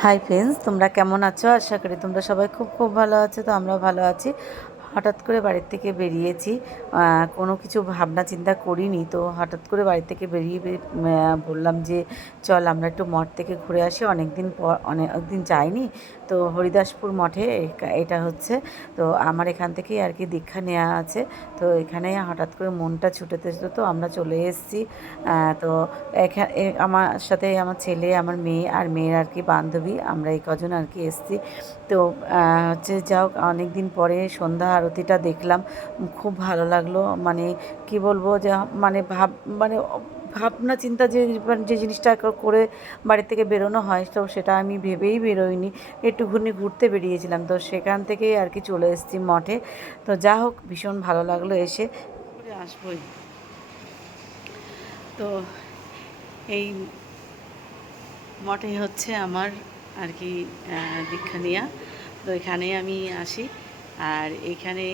Hi friends, তোমরা কেমন আছো? আশা করি তোমরা সবাই খুব খুব ভালো আছো। তো আমরাও ভালো আছি। হঠাৎ করে বাড়ির থেকে বেরিয়েছি, কোনো কিছু ভাবনা চিন্তা করিনি। তো হঠাৎ করে বাড়ি থেকে বেরিয়ে বললাম যে চল আমরা একটু মঠ থেকে ঘুরে আসি, অনেক দিন পর, অনেক দিন যাইনি। তো হরিদাসপুর মঠে এটা হচ্ছে। তো আমার এখান থেকেই আর কি দীক্ষা নেওয়া আছে। তো এখানে হঠাৎ করে মনটা ছুটেছিল, তো আমরা চলে এসেছি। তো আমার সাথে আমার ছেলে, আমার মেয়ে আর মেয়ের আর কি বান্ধবী, আমরা এই কজন আর কি এসেছি। তো হচ্ছে যাও, অনেক দিন পরে সন্ধ্যা আরতিটা দেখলাম, খুব ভালো লাগলো। মানে কি বলবো যে মানে মানে ভাবনা চিন্তা যে জিনিসটা করে বাড়ি থেকে বেরোনো হয়, তো সেটা আমি ভেবেই বেরোইনি। একটুখানি ঘুরতে বেরিয়েছিলাম, তো সেখান থেকেই আর কি চলে এসেছি মঠে। তো যা হোক, ভীষণ ভালো লাগলো এসে। করে আসবোই। তো এই মঠে হচ্ছে আমার আর কি দীক্ষা নেওয়া। তো এখানে আমি আসি, আর এইখানে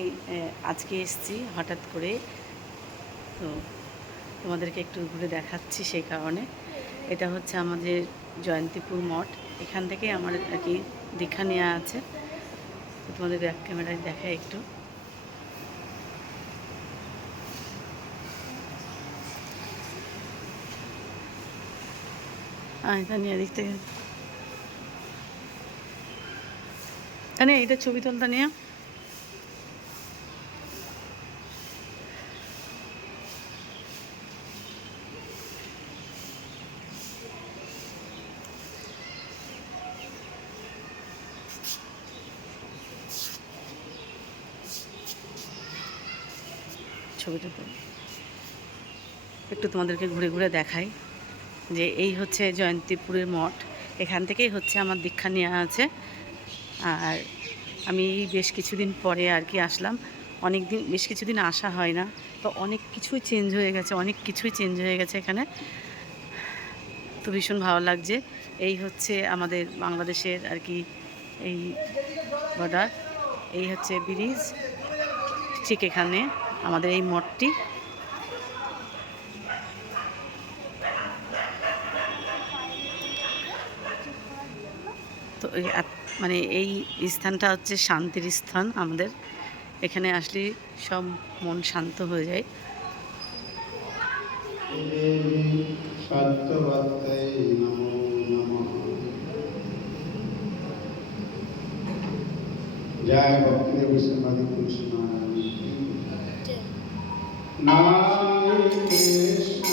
আজকে এসেছি হঠাৎ করে। তো তোমাদেরকে একটু ঘুরে দেখাচ্ছি সেই কারণে। এটা হচ্ছে আমাদের জয়ন্তীপুর মঠ, এখান থেকে আমার আর কি দীক্ষা নেওয়া আছে। তো তোমাদের ব্যাক ক্যামেরায় দেখায় একটু। তানিয়া দিক থেকে, তানিয়া এটা ছবি তুলতা নিয়ে। ছবিটা একটু তোমাদেরকে ঘুরে ঘুরে দেখাই যে এই হচ্ছে জয়ন্তীপুরের মঠ। এখান থেকেই হচ্ছে আমার দীক্ষা নেওয়া আছে। আর আমি বেশ কিছুদিন পরে আর কি আসলাম। বেশ কিছুদিন আসা হয় না। তো অনেক কিছুই চেঞ্জ হয়ে গেছে, অনেক কিছুই চেঞ্জ হয়ে গেছে এখানে। তো ভীষণ ভালো লাগছে। এই হচ্ছে আমাদের বাংলাদেশের আর কি এই বর্ডার, এই হচ্ছে ব্রিজ, ঠিক এখানে আমাদের এই মঠটি। তো মানে এই স্থানটা হচ্ছে শান্তির স্থান আমাদের। এখানে আসলে সব মন শান্ত হয়ে যায়। जय भक्तिदेव श्रीमती तुलसी महाराज की कृष्ण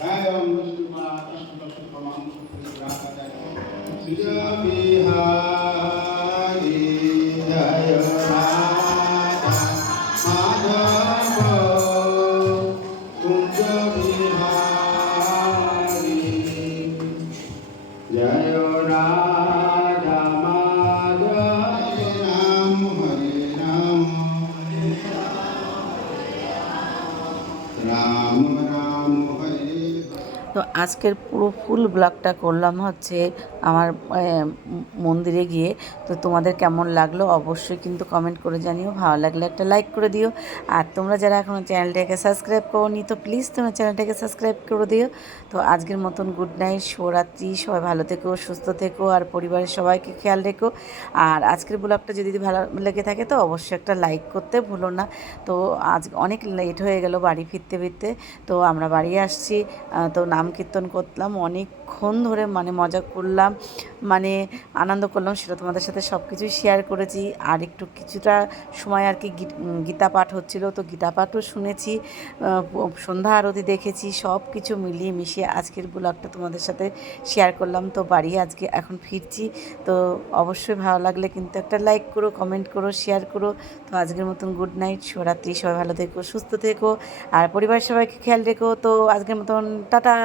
जय ओम विष्णु कृष्ण भगवान श्री बिहारी जय राधा माधव कुंज बिहारी जय राधा माधव हरे राम राम राम हरे তো আজকের পুরো ফুল ব্লগটা করলাম হচ্ছে আমার মন্দিরে গিয়ে। তো তোমাদের কেমন লাগলো অবশ্যই কিন্তু কমেন্ট করে জানিও, ভালো লাগলে একটা লাইক করে দিও। আর তোমরা যারা এখনও চ্যানেলটাকে সাবস্ক্রাইব করোনি তো প্লিজ তোমরা চ্যানেলটাকে সাবস্ক্রাইব করে দিও। তো আজকের মতন গুড নাইট, শুভরাত্রি, সবাই ভালো থেকো, সুস্থ থেকো, আর পরিবারের সবাইকে খেয়াল রেখো। আর আজকের ব্লগটা যদি ভালো লেগে থাকে তো অবশ্যই একটা লাইক করতে ভুলো না। তো আজ অনেক লেট হয়ে গেল বাড়ি ফিরতে ফিরতে, তো আমরা বাড়ি আসছি। তো নাম কীর্তন করলাম অনেকক্ষণ ধরে, মানে মজা করলাম, মানে আনন্দ করলাম, সেটা তোমাদের সাথে সব কিছুই শেয়ার করেছি। আর একটু কিছুটা সময় আর কি গীতা পাঠ হচ্ছিল, তো গীতা পাঠও শুনেছি, সন্ধ্যা আরতি দেখেছি, সব কিছু মিলিয়ে মিশিয়ে আজকের ব্লগটা তোমাদের সাথে শেয়ার করলাম। তো বাড়ি আজকে এখন ফিরছি। তো অবশ্যই ভালো লাগলে কিন্তু একটা লাইক করো, কমেন্ট করো, শেয়ার করো। তো আজকের মতন গুড নাইট, শুভরাত্রি, সবাই ভালো থেকো, সুস্থ থেকো, আর পরিবার সবাইকে খেয়াল রেখো। তো আজকের মতন টাটা।